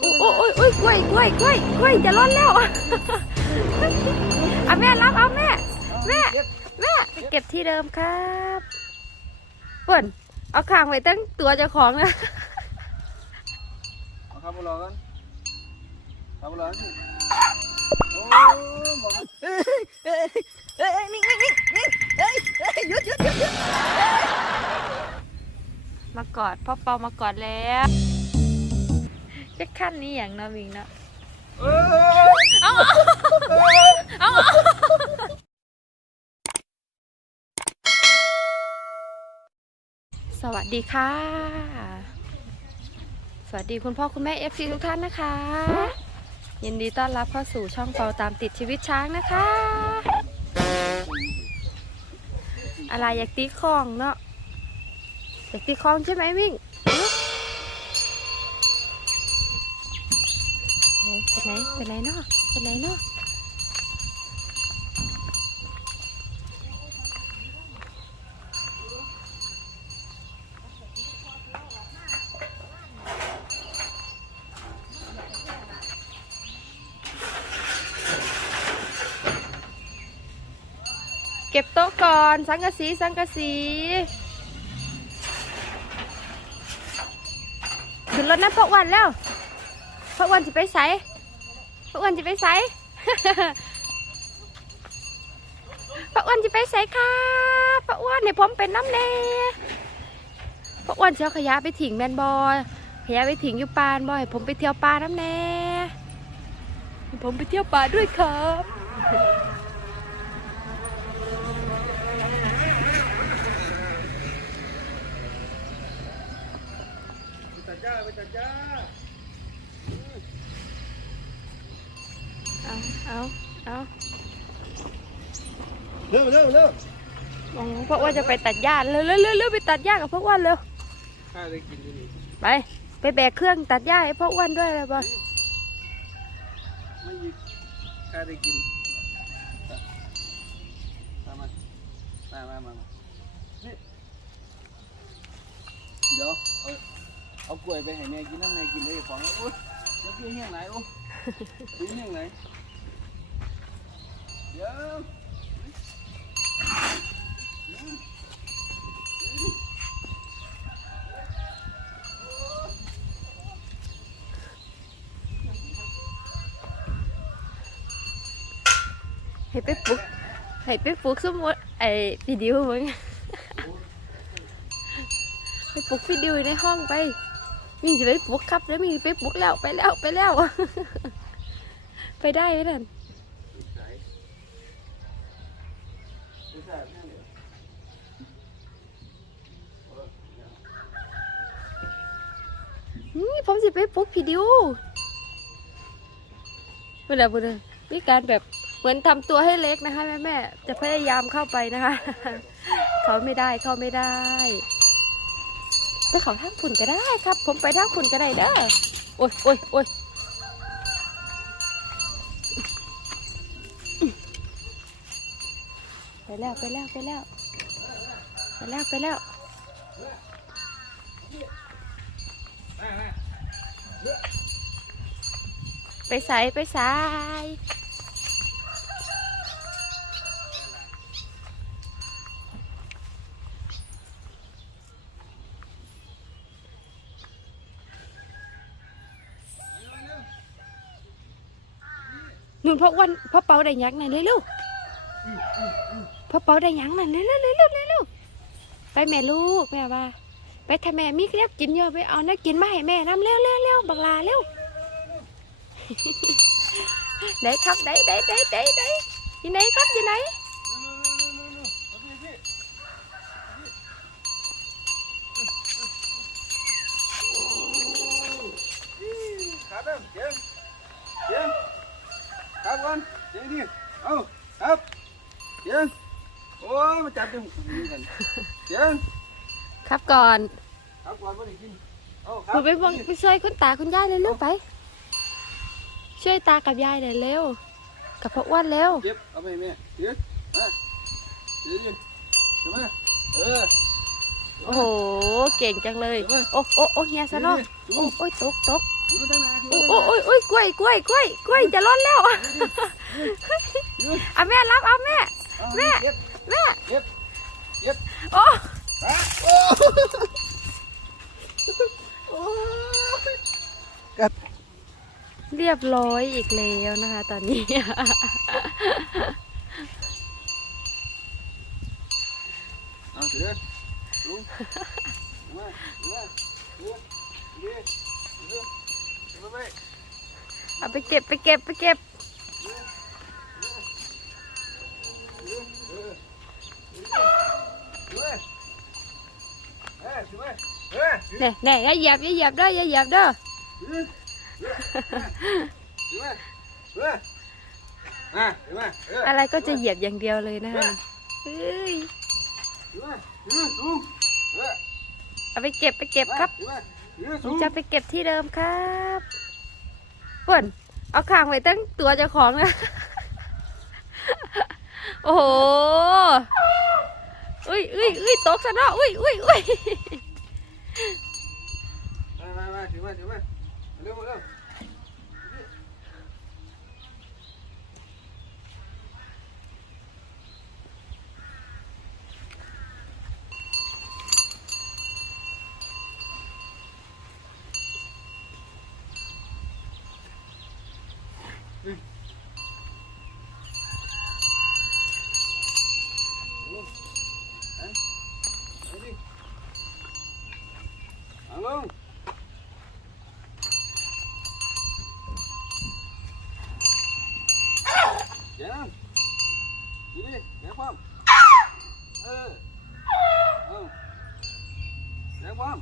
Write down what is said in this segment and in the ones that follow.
โอ้โอ้โอ้ยกล้วยกล้วยกล้วยกล้วยจะร้อนแล้วเอาแม่รับเอาแม่แม่แม่ไปเก็บที่เดิมครับเปิ่นเอาข้างไว้ตั้งตัวเจ้าของนะเอาครับบุรอกันครับบุรอกันโอ้บอกกันเอ้ยนิ่งนิ่งนิ่งนิ่งเอ้ยเอ้ยหยุดหยุดหยุดหยุดมากอดพ่อเปามากอดแล้ว จะขั้นนี้อย่างเนาะมิงเนาะเอ้ยเอาเอาสวัสดีค่ะ สวัสดีคุณพ่อคุณแม่เอฟซีทุกท่านนะคะ ยินดีต้อนรับเข้าสู่ช่องเปาตามติดชีวิตช้างนะคะ อะไรอยากตีคลองเนาะอยากตีคลองใช่ไหมมิ่ง ไปไหนไรเป็นไหนเนาะไปไหนเนาะเก็บโต๊ะก่อน สังกะสี สังกะสีขึ้นรถนะพ่อวันแล้วพ่อวันจะไปใส่ พ่ออ้วนจะไปใส่พ่ออ้วนจะไปใส่ครับพ่ออ้วนเนี่ยผมเป็นน้ำเนพ่ออ้วนเชียวขยะไปถิงแมนบอยขยะไปถิงอยู่ปานบอยผมไปเที่ยวปลาน้ำเนให้ผมไปเที่ยวป่าด้วยครับไปตัดหญ้าไปตัดหญ้า เอาเอาเอาเร็วเร็วเร็วโอ้พ่ออ้วนจะไปตัดหญ้าเร็วเร็วเร็วเร็วไปตัดหญ้ากับพ่ออ้วนเร็วข้าได้กินที่นี่ไปไปแบกเครื่องตัดหญ้าให้พ่ออ้วนด้วยเลยบอยไม่ยิงข้าได้กินมามามามามานี่เดี๋ยวเอาเอากล้วยไปให้แม่กินน้ำแม่กินเลยของโอ้ย จะเพี้ยแห้งไหนโอ้ดูแห้งไหนเดี๋ยวให้ไปปลุกให้ไปปลุกสมมติไอ้วิดีโอ มีจะไปปลุกครับ แล้วมีไปปลุกแล้วไปแล้วไปแล้ว ไปได้ไหมนั่นนี่ผมสิไปปลุกพี่ดิวเวลาบุญมีการแบบเหมือนทำตัวให้เล็กนะคะแม่แม่จะพยายามเข้าไปนะคะ เขาไม่ได้เขาไม่ได้ ไปเขาทางฝุ่นก็ได้ครับ ผมไปทางฝุ่นก็ได้เด้อโอ้ยโอ้ยโอ้ยไปแล้วไปแล้วไปแล้วไปแล้วไปแล้วไปใส่ไปใส่ นุ่นพ่ออ้วันพ่อเปาได้ยังนั่นเลยลูกพ่อเปาได้ยังนั่นเร็วๆเร็วๆเลยลูกไปแม่ลูกแม่ว่า ไปถ้าแม่มีเรียบกินเยอะไปเอาน้ำกินมาให้แม่น้ำเร็วเร็วเร็วบักลาเร็วได้ครับได้ได้ได้ได้ได้ยู่ไหนครับยินไหน ครับเด้อเสียงเสียงครับก่อ นเสียงดิเอาครับเสียงโอ้ยมาจับจมูกนี่กันเสียงครับก่อนครับก่อนไม่ได้กินเอาครัคุณไปบังไปช่วยคุณตาคุณยายเลยเร็วไป ช่วยตากับยายหน่อยเร็ว กับพ่ออ้วนเร็ว เก็บเอาไปให้แม่เสียงมาเสียงดิเดี๋ยวมาเออ โอ้โห เก่งจังเลย โอ้โอ้โอ้เฮียซะเนาะโอ้โอ้ยตกตก ถือมาตั้งนานถือโอ้มาโอ้ตั้งนานโอ้ยโอ้ยกล้วยกล้วยกล้วยกล้วยจะร้อนแล้วถือเอาแม่รับเอาแม่เอาแม่เก็บแม่เก็บเก็บโอ้อะโอ้โอ้ยเรียบร้อยอีกแล้วนะคะ ตอนนี้ เอาถือลุงมามาถือถือถือถือมาไป เอาไปเก็บไปเก็บไปเก็บแน่แน่อย่าเหยียบอย่าเหยียบเด้ออย่าเหยียบเด้ออะไรก็จะเหยียบอย่างเดียวเลยนะคะเอ้ยเอาไปเก็บไปเก็บครับผมจะไปเก็บที่เดิมครับ เพื่อนเอาข้างไว้ตั้งตัวเจ้าของนะ โอ้โหอุ้ยอุ้ยอุ้ยตกซะเนาะอุ้ยอุ้ยอุ้ยเอาลงเดี๋ยวนี่ดิเร็วเร็ว ม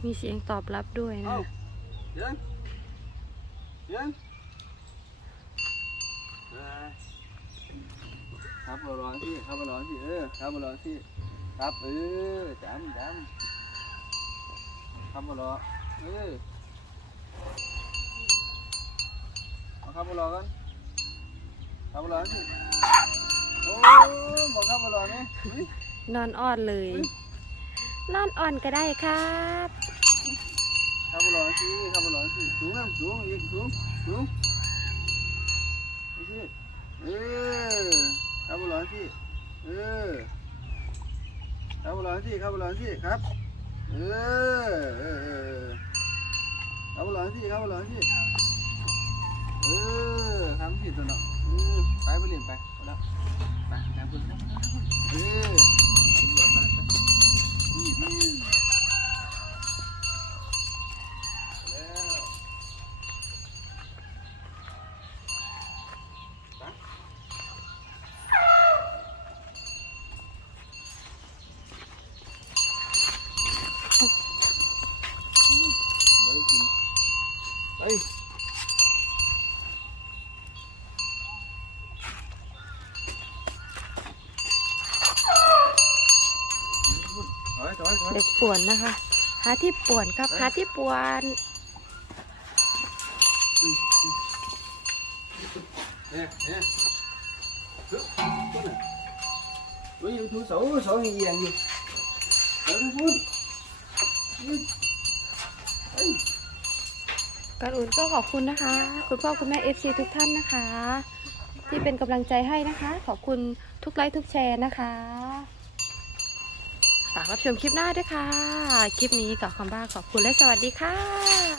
มีเสียงตอบรับด้วยนะเอาเดี๋ยวเดี๋ยวเออ ครับบอลร้อนสิครับบอลร้อนสิเออครับบอลร้อนสิครับเออจำจำครับบอลร้อนเออเอาครับบอลร้อนกันครับบอลร้อนสิโอ้บอกครับบอลร้อนไหมอุ๊ยนอนอ่อนเลย นอนอ่อนก็ได้ครับครับบอลร้อนสิครับบอลร้อนสิสูงนะสูงอีกสูงสูงอีกสิเออ สิเออครับบอลอนสิครับบอลอนสิครับ เออเออเออครับบอลอนสิครับบอลอนสิเออทำสิตัวเนาะเออไปไปเรียนไปแล้วไปน้ำคุณนะเออเหยียบมาไปอืมอืม แล้วไม่ได้กินเฮ้ยถอยถอยถอย เด็ก ป่วนนะคะ หาที่ป่วนครับ หาที่ป่วน nè nè Thứ, cái này Ủa nhưng thu sổ sổ hiện vàng gì Ở đây phun Ê ก่อนอื่นก็ขอบคุณนะคะ คุณพ่อคุณแม่ FC ทุกท่านนะคะ ที่เป็นกำลังใจให้นะคะ ขอบคุณทุกไลค์ทุกแชร์นะคะ ฝากรับชมคลิปหน้าด้วยค่ะ คลิปนี้กับคำบ้าขอบคุณและสวัสดีค่ะ